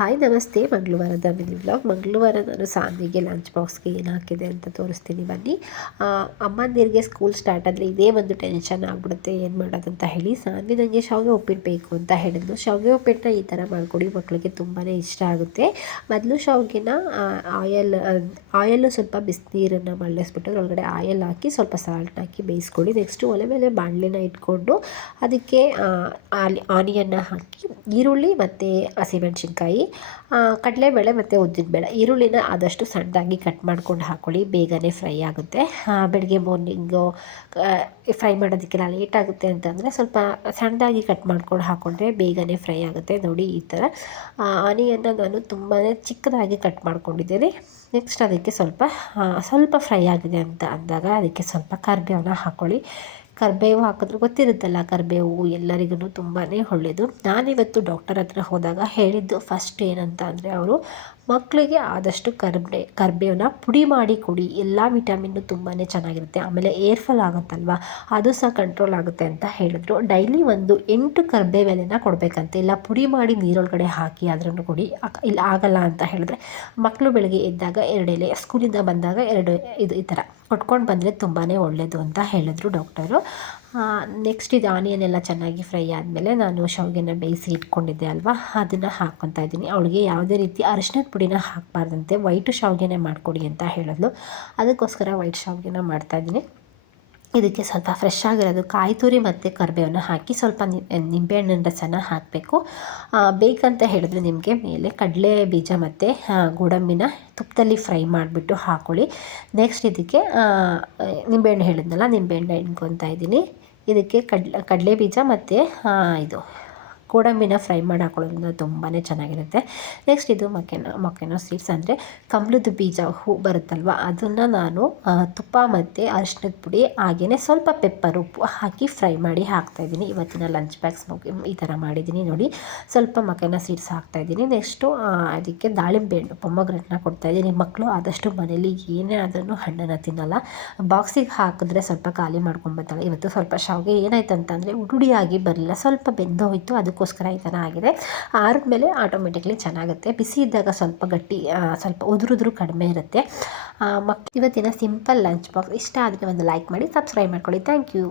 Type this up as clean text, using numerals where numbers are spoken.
Hi ನಮಸ್ತೆ. ಮಂಗಳವಾರದ mini vlog. ಮಂಗಳವಾರ ನಾನು ಸಾನ್ವಿಗೆ ಲಂಚ್ ಬಾಕ್ಸ್ಗೆ ಏನು ಹಾಕಿದೆ ಅಂತ ತೋರಿಸ್ತೀನಿ ಬನ್ನಿ. ಅಮ್ಮಂದಿರಿಗೆ ಸ್ಕೂಲ್ ಸ್ಟಾರ್ಟ್ ಆದರೆ ಇದೇ ಒಂದು ಟೆನ್ಷನ್ ಆಗಿಬಿಡುತ್ತೆ, ಏನು ಮಾಡೋದಂತ ಹೇಳಿ. ಸಾನ್ವಿ ನನಗೆ ಶಾವಿಗೆ ಉಪ್ಪಿಟ್ಟು ಬೇಕು ಅಂತ ಹೇಳಿದ್ಲು. ಶಾವಿಗೆ ಉಪ್ಪಿಟ್ಟನ್ನ ಈ ಥರ ಮಾಡಿಕೊಡಿ, ಮಕ್ಕಳಿಗೆ ತುಂಬಾ ಇಷ್ಟ ಆಗುತ್ತೆ. ಮೊದಲು ಶಾವಿಗೆನ ಆಯಲ್ಲು ಸ್ವಲ್ಪ ಬಿಸಿನೀರನ್ನು ಮಳ್ಳಿಸ್ಬಿಟ್ಟು ಅದರೊಳಗಡೆ ಆಯಲ್ ಹಾಕಿ ಸ್ವಲ್ಪ ಸಾಲ್ಟ್ ಹಾಕಿ ಬೇಯಿಸ್ಕೊಳ್ಳಿ. ನೆಕ್ಸ್ಟು ಒಲೆ ಮೇಲೆ ಬಾಣಲೆನ ಇಟ್ಕೊಂಡು ಅದಕ್ಕೆ ಆನಿಯನ್ನ ಹಾಕಿ, ಈರುಳ್ಳಿ ಮತ್ತು ಹಸಿಮೆಣ್ಸಿನ್ಕಾಯಿ, ಕಡಲೆಬೇಳೆ ಮತ್ತು ಉದ್ದಿನಬೇಳೆ, ಈರುಳ್ಳಿನ ಆದಷ್ಟು ಸಣ್ಣದಾಗಿ ಕಟ್ ಮಾಡ್ಕೊಂಡು ಹಾಕ್ಕೊಳ್ಳಿ, ಬೇಗನೆ ಫ್ರೈ ಆಗುತ್ತೆ. ಬೆಳಗ್ಗೆ ಮಾರ್ನಿಂಗು ಫ್ರೈ ಮಾಡೋದಕ್ಕೆಲ್ಲ ಲೇಟ್ ಆಗುತ್ತೆ ಅಂತಂದರೆ ಸ್ವಲ್ಪ ಸಣ್ಣದಾಗಿ ಕಟ್ ಮಾಡ್ಕೊಂಡು ಹಾಕ್ಕೊಂಡ್ರೆ ಬೇಗನೆ ಫ್ರೈ ಆಗುತ್ತೆ. ನೋಡಿ ಈ ಥರ ಆನಿಯನ್ನ ನಾನು ತುಂಬಾ ಚಿಕ್ಕದಾಗಿ ಕಟ್ ಮಾಡ್ಕೊಂಡಿದ್ದೀನಿ. ನೆಕ್ಸ್ಟ್ ಅದಕ್ಕೆ ಸ್ವಲ್ಪ ಫ್ರೈ ಆಗಿದೆ ಅಂತ ಅಂದಾಗ ಅದಕ್ಕೆ ಸ್ವಲ್ಪ ಕರಿಬೇವನ್ನ ಹಾಕ್ಕೊಳ್ಳಿ. ಕರಿಬೇವು ಹಾಕಿದ್ರೆ ಗೊತ್ತಿರುತ್ತಲ್ಲ, ಕರಿಬೇವು ಎಲ್ಲರಿಗೂ ತುಂಬಾ ಒಳ್ಳೆಯದು. ನಾನಿವತ್ತು ಡಾಕ್ಟರ್ ಹತ್ರ ಹೋದಾಗ ಹೇಳಿದ್ದು ಫಸ್ಟ್ ಏನಂತ ಅಂದರೆ, ಅವರು ಮಕ್ಕಳಿಗೆ ಆದಷ್ಟು ಕರಿಬೇವನ್ನ ಪುಡಿ ಮಾಡಿ ಕೊಡಿ, ಎಲ್ಲ ವಿಟಮಿನ್ನು ತುಂಬಾ ಚೆನ್ನಾಗಿರುತ್ತೆ. ಆಮೇಲೆ ಏರ್ ಫಾಲ್ ಆಗುತ್ತಲ್ವ, ಅದು ಸಹ ಕಂಟ್ರೋಲ್ ಆಗುತ್ತೆ ಅಂತ ಹೇಳಿದ್ರು. ಡೈಲಿ ಒಂದು 8 ಕರಿಬೇವೆಲೆನ ಕೊಡಬೇಕಂತೆ, ಇಲ್ಲ ಪುಡಿ ಮಾಡಿ ನೀರೊಳಗಡೆ ಹಾಕಿ ಆದ್ರೂ ಕೊಡಿ. ಇಲ್ಲ ಆಗಲ್ಲ ಅಂತ ಹೇಳಿದ್ರೆ ಮಕ್ಕಳು ಬೆಳಗ್ಗೆ ಎದ್ದಾಗ 2 ಎಲೆ, ಸ್ಕೂಲಿಂದ ಬಂದಾಗ 2 ಈ ಥರ ಕೊಟ್ಕೊಂಡು ಬಂದರೆ ತುಂಬಾ ಒಳ್ಳೆಯದು ಅಂತ ಹೇಳಿದ್ರು ಡಾಕ್ಟರು. ನೆಕ್ಸ್ಟ್ ಇದು ಆನಿಯನ್ ಎಲ್ಲ ಚೆನ್ನಾಗಿ ಫ್ರೈ ಆದಮೇಲೆ ನಾನು ಶಾವಿಗೆನ ಬೇಯಿಸಿ ಇಟ್ಕೊಂಡಿದ್ದೆ ಅಲ್ವಾ, ಅದನ್ನು ಹಾಕ್ಕೊತಾ ಇದ್ದೀನಿ. ಅವಳಿಗೆ ಯಾವುದೇ ರೀತಿ ಅರಿಶಿಣದ ಪುಡಿನ ಹಾಕಬಾರ್ದಂತೆ, ವೈಟು ಶಾವಿಗೆನೇ ಮಾಡಿಕೊಡಿ ಅಂತ ಹೇಳಿದ್ಲು. ಅದಕ್ಕೋಸ್ಕರ ವೈಟ್ ಶಾವಿಗೆನ ಮಾಡ್ತಾಯಿದ್ದೀನಿ. ಇದಕ್ಕೆ ಸ್ವಲ್ಪ ಫ್ರೆಶ್ ಆಗಿರೋದು ಕಾಯಿ ತುರಿ ಮತ್ತು ಕರಿಬೇವನ್ನ ಹಾಕಿ ಸ್ವಲ್ಪ ನಿಂಬೆಹಣ್ಣಿನ ರಸನ ಹಾಕಬೇಕು. ಬೇಕಂತ ಹೇಳಿದ್ರೆ ನಿಮಗೆ ಮೇಲೆ ಕಡಲೆ ಬೀಜ ಮತ್ತು ಗೋಡಂಬಿನ ತುಪ್ಪದಲ್ಲಿ ಫ್ರೈ ಮಾಡಿಬಿಟ್ಟು ಹಾಕ್ಕೊಳ್ಳಿ. ನೆಕ್ಸ್ಟ್ ಇದಕ್ಕೆ ನಿಂಬೆಹಣ್ಣು ಹೇಳಿದ್ನಲ್ಲ, ನಿಂಬೆಹಣ್ಣು ಹಿಂಡ್ಕೊತಾ ಇದ್ದೀನಿ. ಇದಕ್ಕೆ ಕಡಲೆ ಬೀಜ ಮತ್ತು ಇದು ಗೋಡಂಬಿನ ಫ್ರೈ ಮಾಡಿ ಹಾಕೊಳ್ಳೋದ್ರಿಂದ ತುಂಬಾ ಚೆನ್ನಾಗಿರುತ್ತೆ. ನೆಕ್ಸ್ಟ್ ಇದು ಮಕೆನೋ ಸೀಡ್ಸ್ ಅಂದರೆ ಕಮಲದ ಬೀಜ ಹೂ ಬರುತ್ತಲ್ವ, ಅದನ್ನು ನಾನು ತುಪ್ಪ ಮತ್ತು ಅರಿಶಿಣದ ಪುಡಿ ಹಾಗೆಯೇ ಸ್ವಲ್ಪ ಪೆಪ್ಪರ್, ಉಪ್ಪು ಹಾಕಿ ಫ್ರೈ ಮಾಡಿ ಹಾಕ್ತಾಯಿದ್ದೀನಿ. ಇವತ್ತಿನ ಲಂಚ್ ಬ್ಯಾಗ್ಸ್ ಈ ಥರ ಮಾಡಿದ್ದೀನಿ ನೋಡಿ. ಸ್ವಲ್ಪ ಮಕೆನೋ ಸೀಡ್ಸ್ ಹಾಕ್ತಾಯಿದ್ದೀನಿ. ನೆಕ್ಸ್ಟು ಅದಕ್ಕೆ ದಾಳಿಂಬೆ ಹಣ್ಣು ಪೊಮೊಗ್ರೆನೇಟ್ನ ಕೊಡ್ತಾಯಿದ್ದೀನಿ. ಮಕ್ಕಳು ಆದಷ್ಟು ಮನೇಲಿ ಏನೇ ಆದ್ರೂ ಹಣ್ಣನ್ನು ತಿನ್ನಲ್ಲ, ಬಾಕ್ಸಿಗೆ ಹಾಕಿದ್ರೆ ಸ್ವಲ್ಪ ಖಾಲಿ ಮಾಡ್ಕೊಂಡ್ಬರ್ತಾಳೆ. ಇವತ್ತು ಸ್ವಲ್ಪ ಶಾವಿಗೆ ಏನಾಯ್ತು ಅಂತಂದರೆ ಉಡುಡಿಯಾಗಿ ಬರಲಿಲ್ಲ, ಸ್ವಲ್ಪ ಬೆಂದೋಯ್ತು, ಅದಕ್ಕೋಸ್ಕರ ಈ ಥರ ಆಗಿದೆ. ಆರಿದ್ಮೇಲೆ ಆಟೋಮೆಟಿಕ್ಲಿ ಚೆನ್ನಾಗುತ್ತೆ. ಬಿಸಿ ಇದ್ದಾಗ ಸ್ವಲ್ಪ ಗಟ್ಟಿ, ಸ್ವಲ್ಪ ಉದುರು ಕಡಿಮೆ ಇರುತ್ತೆ. ಇವತ್ತಿನ ಸಿಂಪಲ್ ಲಂಚ್ ಬಾಕ್ಸ್ ಇಷ್ಟ ಆದರೆ ಒಂದು ಲೈಕ್ ಮಾಡಿ, ಸಬ್ಸ್ಕ್ರೈಬ್ ಮಾಡ್ಕೊಳ್ಳಿ. Thank you.